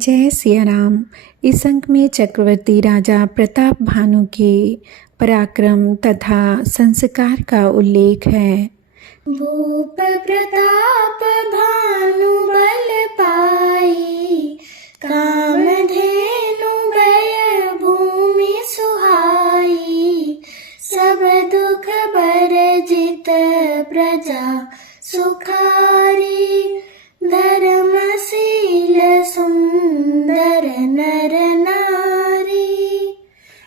जय सिया राम। इस अंक में चक्रवर्ती राजा प्रताप भानु के पराक्रम तथा संस्कार का उल्लेख है। भूप प्रताप भानु बल पाई, कामधेनु भय भूमि सुहाई। सब दुख बरजित प्रजा सुखारी, धर्मशील सुंदर नर नारी।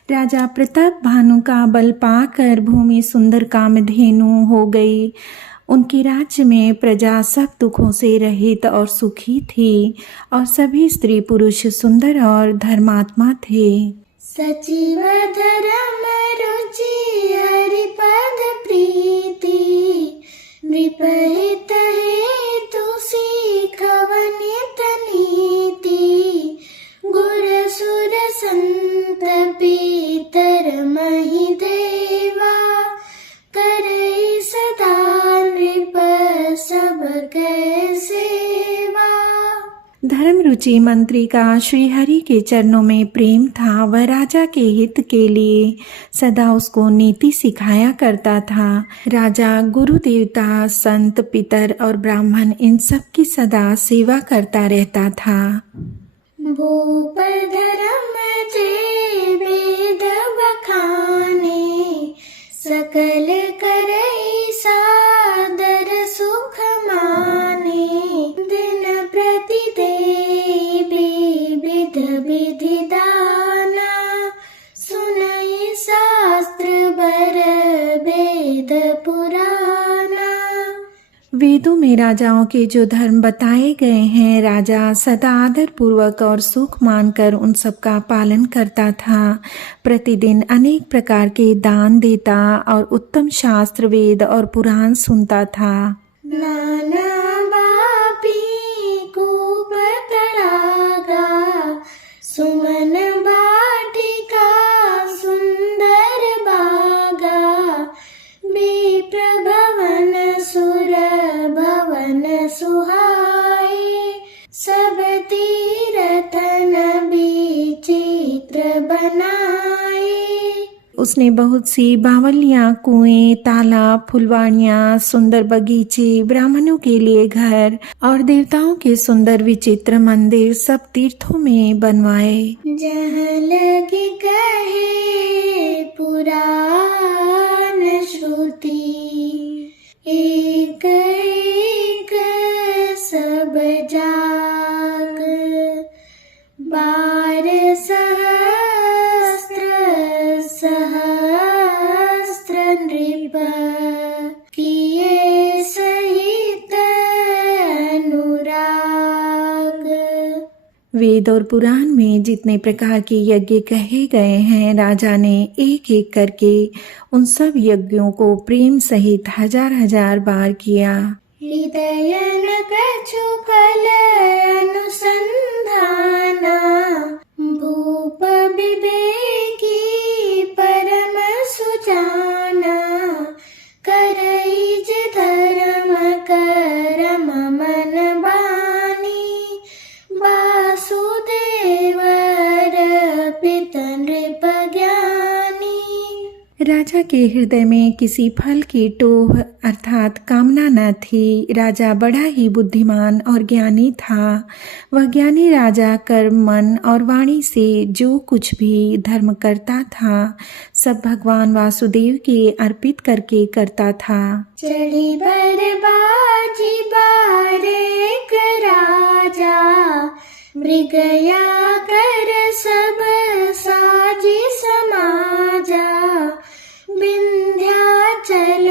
राजा प्रताप भानु का बल पाकर भूमि सुंदर कामधेनु हो गई। उनके राज्य में प्रजा सब दुखों से रहित और सुखी थी और सभी स्त्री पुरुष सुंदर और धर्मात्मा थे। सचिव धर्म रुचि हरिपद प्रीति, नृपहित हेतु सीखवनित नीति। गुर सुर संत पीतर महि देवा, करई सदा नृप सब कै सेवा। धर्म रुचि मंत्री का श्री हरि के चरणों में प्रेम था। वह राजा के हित के लिए सदा उसको नीति सिखाया करता था। राजा गुरु देवता संत पितर और ब्राह्मण इन सब की सदा सेवा करता रहता था। भूप धर्म जे वेद बखाने, सकल करई सादर सुख माने। दिन प्रति देवी विध विधि दाना, सुनई शास्त्र बर वेद पुराना। वेदों में राजाओं के जो धर्म बताए गए हैं, राजा सदा आदर पूर्वक और सुख मानकर उन सब का पालन करता था। प्रतिदिन अनेक प्रकार के दान देता और उत्तम शास्त्र वेद और पुराण सुनता था। नाना बापी कूप तड़ागा, सुमन बाटिका सुंदर बागा। विप्र भवन सुर भवन सुहाए, सब तीरथन विचित्र बनाए। उसने बहुत सी बावलियाँ, कुएं, तालाब, फुलवाड़ियाँ, सुंदर बगीचे, ब्राह्मणों के लिए घर और देवताओं के सुंदर विचित्र मंदिर सब तीर्थों में बनवाए। जहाँ लगी कहे पुराण श्रुति, एक एक सब जाग। 12 सहस्त्र सहस्त्र नृप, किए सहित अनुराग। वेद और पुराण में जितने प्रकार के यज्ञ कहे गए हैं, राजा ने एक एक करके उन सब यज्ञों को प्रेम सहित हजार हजार बार किया। हृदय न कछु फल अनुसंधाना, भूप विवेकी परम सुजाना। करई जे धर्म करम मन बानी, वासुदेव अर्पित नृप ज्ञानी। राजा के हृदय में किसी फल की टोह अर्थात कामना न थी। राजा बड़ा ही बुद्धिमान और ज्ञानी था। वह ज्ञानी राजा कर्म, मन और वाणी से जो कुछ भी धर्म करता था, सब भगवान वासुदेव के अर्पित करके करता था। चढ़ी बरबाजी बारेक राजा, मृगया कर सब साजी समाजा। विंध्याचल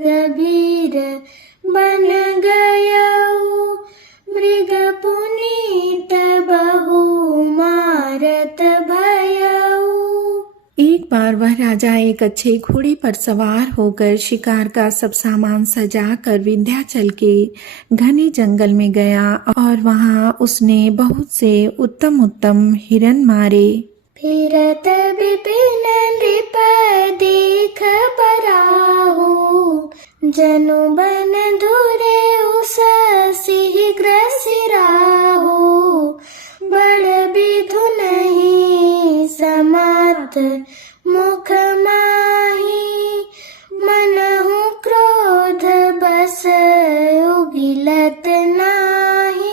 गभीर बन गयऊ, मृग पुनीत बहु मारत भयऊ। एक बार वह राजा एक अच्छे घोड़े पर सवार होकर शिकार का सब सामान सजा कर विंध्याचल के घने जंगल में गया और वहां उसने बहुत से उत्तम उत्तम हिरण मारे। फिरत विपिन नृप देख पराहु, जनु बन धुरे उस शीघ्र सिराहु। हाथ मुख माही, मनहु क्रोध बस उगिलत नाही।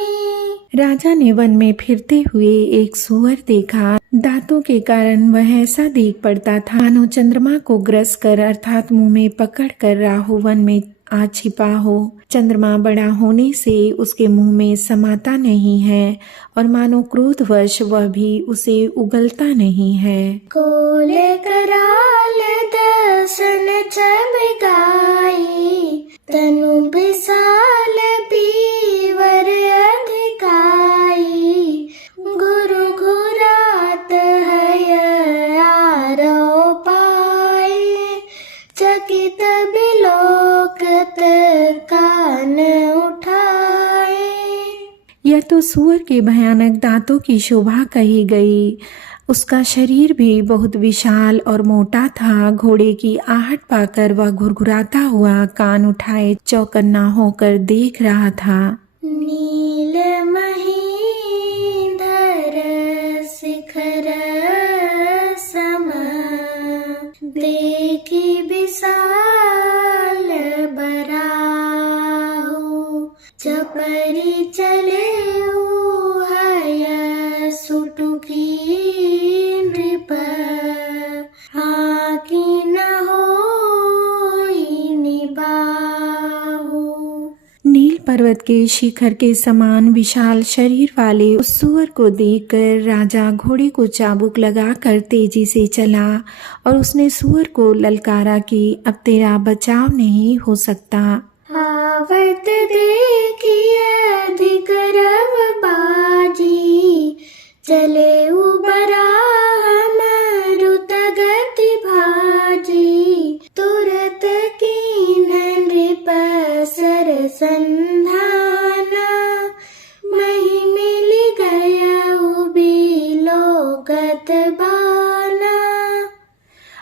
राजा ने वन में फिरते हुए एक सूअर देखा। दांतों के कारण वह ऐसा दिख पड़ता था मानो चंद्रमा को ग्रस कर अर्थात मुंह में पकड़ कर राहु वन में आ छिपा हो। चंद्रमा बड़ा होने से उसके मुंह में समाता नहीं है और मानो क्रोधवश वह भी उसे उगलता नहीं है। कोले कराल दसन छब गाई, तनु विशाल पीवर अधिकाई। गुरु घुरात हय आरो पाए, चकित बिलोकत कान उठाए। यह तो सूअर के भयानक दांतों की शोभा कही गई। उसका शरीर भी बहुत विशाल और मोटा था। घोड़े की आहट पाकर वह घुरघुराता हुआ कान उठाए चौकन्ना होकर देख रहा था। नील महीधर शिखर सम, देखी विशाल बराहु। चपरी चले हय सुटुकी नृप, हाकी न होई निबाहु। नील पर्वत के शिखर के समान विशाल शरीर वाले उस सूअर को देखकर राजा घोड़े को चाबुक लगाकर तेजी से चला और उसने सूअर को ललकारा कि अब तेरा बचाव नहीं हो सकता। आवत देखी अधिक रव बाजी, चले उबरा मरुत गति भाजी। तुरत कीन्ह नृप सर संधाना, मही मिल गया बिलोकत बाना।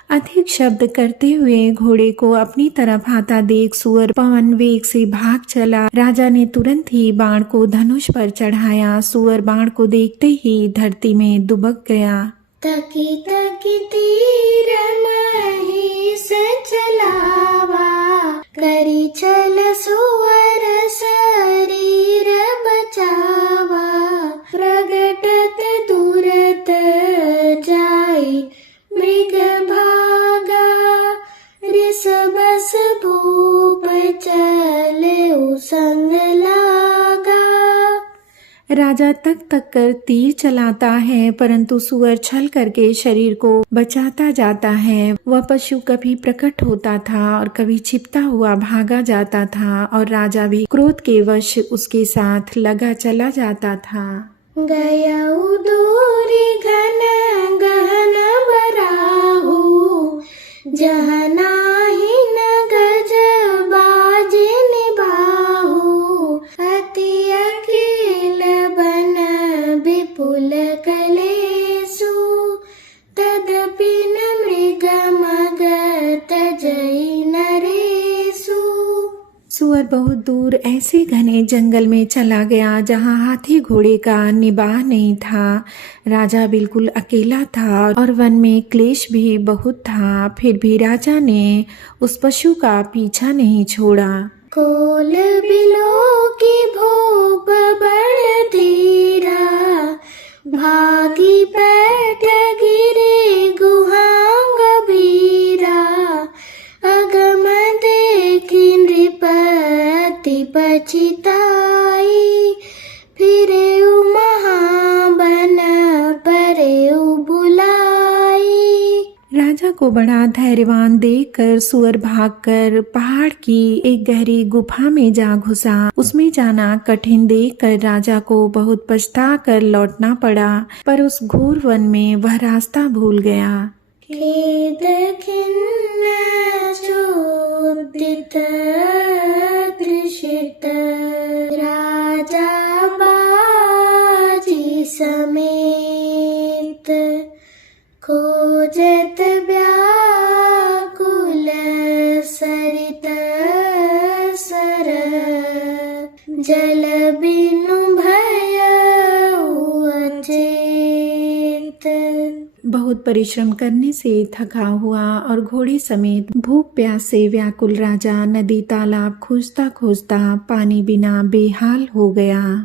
अधिक शब्द करते हुए घोड़े को अपनी तरफ आता देख सूअर पवन वेग से भाग चला। राजा ने तुरंत ही बाण को धनुष पर चढ़ाया। सूअर बाण को देखते ही धरती में दुबक गया। तकी तकी तीर महिष चलावा, करी छल सूअर शरीर बचावा। प्रगटत दूरत जाई मृग भागा, ऋषभस भूप चले संग लागा। राजा तक तक कर तीर चलाता है परंतु सूअर छल करके शरीर को बचाता जाता है। वह पशु कभी प्रकट होता था और कभी छिपता हुआ भागा जाता था और राजा भी क्रोध के वश उसके साथ लगा चला जाता था। गया दूरी घन गहन बराहु, जहाँ नाही न गज बाजे निबाहु। अति अखिल बन विपुल कलेसु, तदपि न मृग मग तजई नरेसु। सूअर बहुत दूर ऐसे घने जंगल में चला गया जहाँ हाथी घोड़े का निबाह नहीं था। राजा बिल्कुल अकेला था और वन में क्लेश भी बहुत था। फिर भी राजा ने उस पशु का पीछा नहीं छोड़ा। कोल बिलो की भूप बड़ धीरा, भागी पैठ गिरे गुहांग भीरा। अगम देखी नृप अति पछिताई, फिरे महाबन परे बुलाई। राजा को बड़ा धैर्यवान देखकर सूअर भागकर पहाड़ की एक गहरी गुफा में जा घुसा। उसमें जाना कठिन देखकर राजा को बहुत पछता कर लौटना पड़ा, पर उस घोर वन में वह रास्ता भूल गया। खेद खिन्न चोदित तृषित, राजा बाजी समेत। खोजत व्याकुल सरित सर, जल बिनु भय अचेत। बहुत परिश्रम करने से थका हुआ और घोड़े समेत भूख प्यास से व्याकुल राजा नदी तालाब खोजता खोजता पानी बिना बेहाल हो गया।